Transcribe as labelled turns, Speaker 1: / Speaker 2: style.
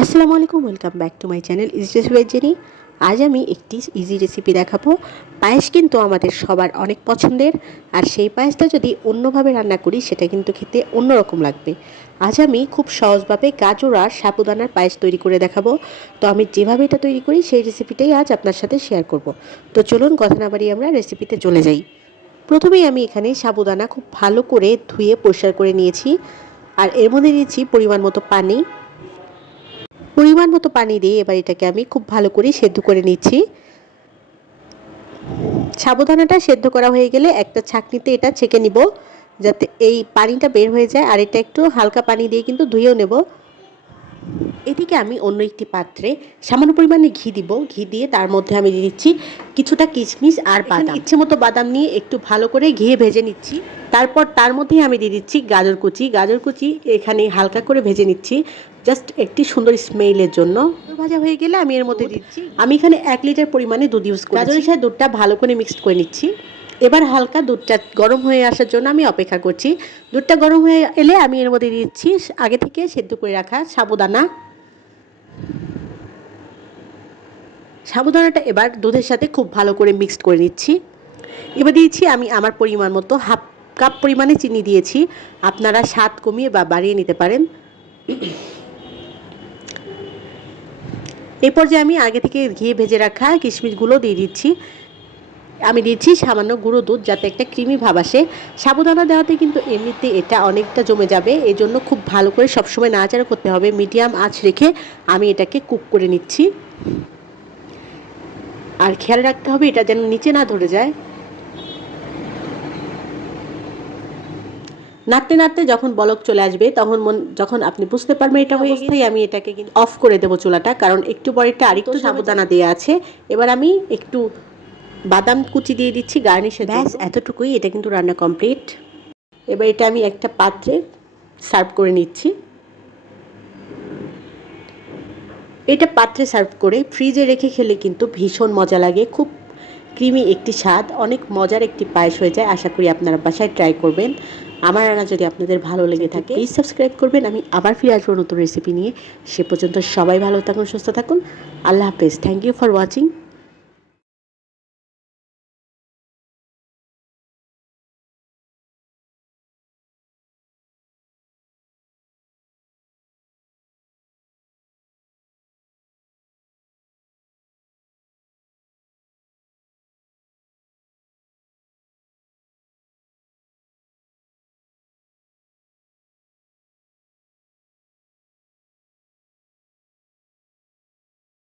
Speaker 1: আসসালামু আলাইকুম, welcome back to my channel easy recipe Jenny. আজ আমি একটি ইজি রেসিপি দেখাবো। পায়েস কিন্তু আমাদের সবার অনেক পছন্দের, আর সেই পায়েসটা যদি অন্যভাবে রান্না করি, সেটা কিন্তু খেতে অন্যরকম লাগবে। আজ আমি খুব সহজভাবে গাজর আর সাবুদানার পায়েস তৈরি করে দেখাবো। তো আমি যেভাবে এটা তৈরি করি, সেই রেসিপিটাই আজ আপনার সাথে শেয়ার করব। তো চলুন, কথা না বাড়িয়ে আমরা রেসিপিতে চলে যাই। প্রথমেই আমি এখানে সাবুদানা খুব ভালো করে ধুয়ে পরিষ্কার করে নিয়েছি, আর এর মধ্যে দিয়েছি পরিমাণ মতো পানি। পরিমাণ মতো পানি দিয়ে এবার এটাকে আমি খুব ভালো করে সেদ্ধ করে নিচ্ছি। সাবধানাটা সেদ্ধ করা হয়ে গেলে একটা ছাঁকনিতে এটা ছেঁকে নিব, যাতে এই পানিটা বের হয়ে যায়, আর এটা একটু হালকা পানি দিয়ে কিন্তু ধুয়েও নেব। এদিকে আমি অন্য একটি পাত্রে সামান্য পরিমাণে ঘি দিব। ঘি দিয়ে তার মধ্যে আমি দিয়ে দিচ্ছি কিছুটা কিশমিশ আর বাদাম। ইচ্ছে মতো বাদাম নিয়ে একটু ভালো করে ঘিয়ে ভেজে নিচ্ছি। তারপর তার মধ্যেই আমি দিয়ে দিচ্ছি গাজর কুচি। গাজর কুচি এখানে হালকা করে ভেজে নিচ্ছি। জাস্ট একটি সুন্দর স্মেলের জন্য। ভাজা হয়ে গেলে আমি এর মধ্যে দিচ্ছি আমি এখানে এক লিটার পরিমাণে দুধ ইউজ করি গাজরের সাথে দুধটা ভালো করে মিক্সড করে নিচ্ছি। এবার হালকা দুধটা গরম হয়ে আসার জন্য আমি অপেক্ষা করছি। দুধটা গরম হয়ে এলে আমি এর মধ্যে দিচ্ছি আগে থেকে সেদ্ধ করে রাখা সাবুদানা। সাবুদানাটা এবার দুধের সাথে খুব ভালো করে মিক্সড করে নিচ্ছি। এবার দিয়েছি আমি আমার পরিমাণ মতো হাফ কাপ পরিমাণে চিনি দিয়েছি। আপনারা স্বাদ কমিয়ে বা বাড়িয়ে নিতে পারেন। এই পর্যায়ে আমি আগে থেকে ঘি ভেজে রাখা কিশমিশগুলো দিয়ে দিচ্ছি। আমি দিচ্ছি সামান্য গুঁড়ো দুধ যাতে একটা ক্রিমি ভাব আসে। সাবুদানা দেওয়াতে কিন্তু এমনিতে এটা অনেকটা জমে যাবে। এই জন্য খুব ভালো করে সবসময় নাড়াচাড়া করতে হবে। মিডিয়াম আঁচ রেখে আমি এটাকে কুক করে নিচ্ছি। আর খেয়াল রাখতে হবে এটা যেন নিচে না ধরে যায়। নাড়তে নাড়তে যখন বলক চলে আসবে তখন মন যখন আপনি বুঝতে পারবেন এটা হয়ে গেছে আমি এটাকে কিন্তু অফ করে দেবো চুলাটা কারণ একটু পরে একটা আরেকটু সাবুদানা দেওয়া আছে। এবার আমি একটু বাদাম কুচি দিয়ে দিচ্ছি গার্নিশের ব্যাস এতটুকুই এটা কিন্তু রান্না কমপ্লিট এবার এটা আমি একটা পাত্রে সার্ভ করে নিচ্ছি। এটা পাত্রে সার্ভ করে ফ্রিজে রেখে খেলে কিন্তু ভীষণ মজা লাগে। খুব ক্রিমি একটি স্বাদ অনেক মজার একটি পায়েস হয়ে যায়। আশা করি আপনারা বাসায় ট্রাই করবেন। আমার রান্না যদি আপনাদের ভালো লেগে থাকে প্লিজ সাবস্ক্রাইব করবেন। আমি আবার ফিরে আসব নতুন রেসিপি নিয়ে। সে পর্যন্ত সবাই ভালো থাকুন সুস্থ থাকুন। আল্লাহ হাফেজ। Thank you for watching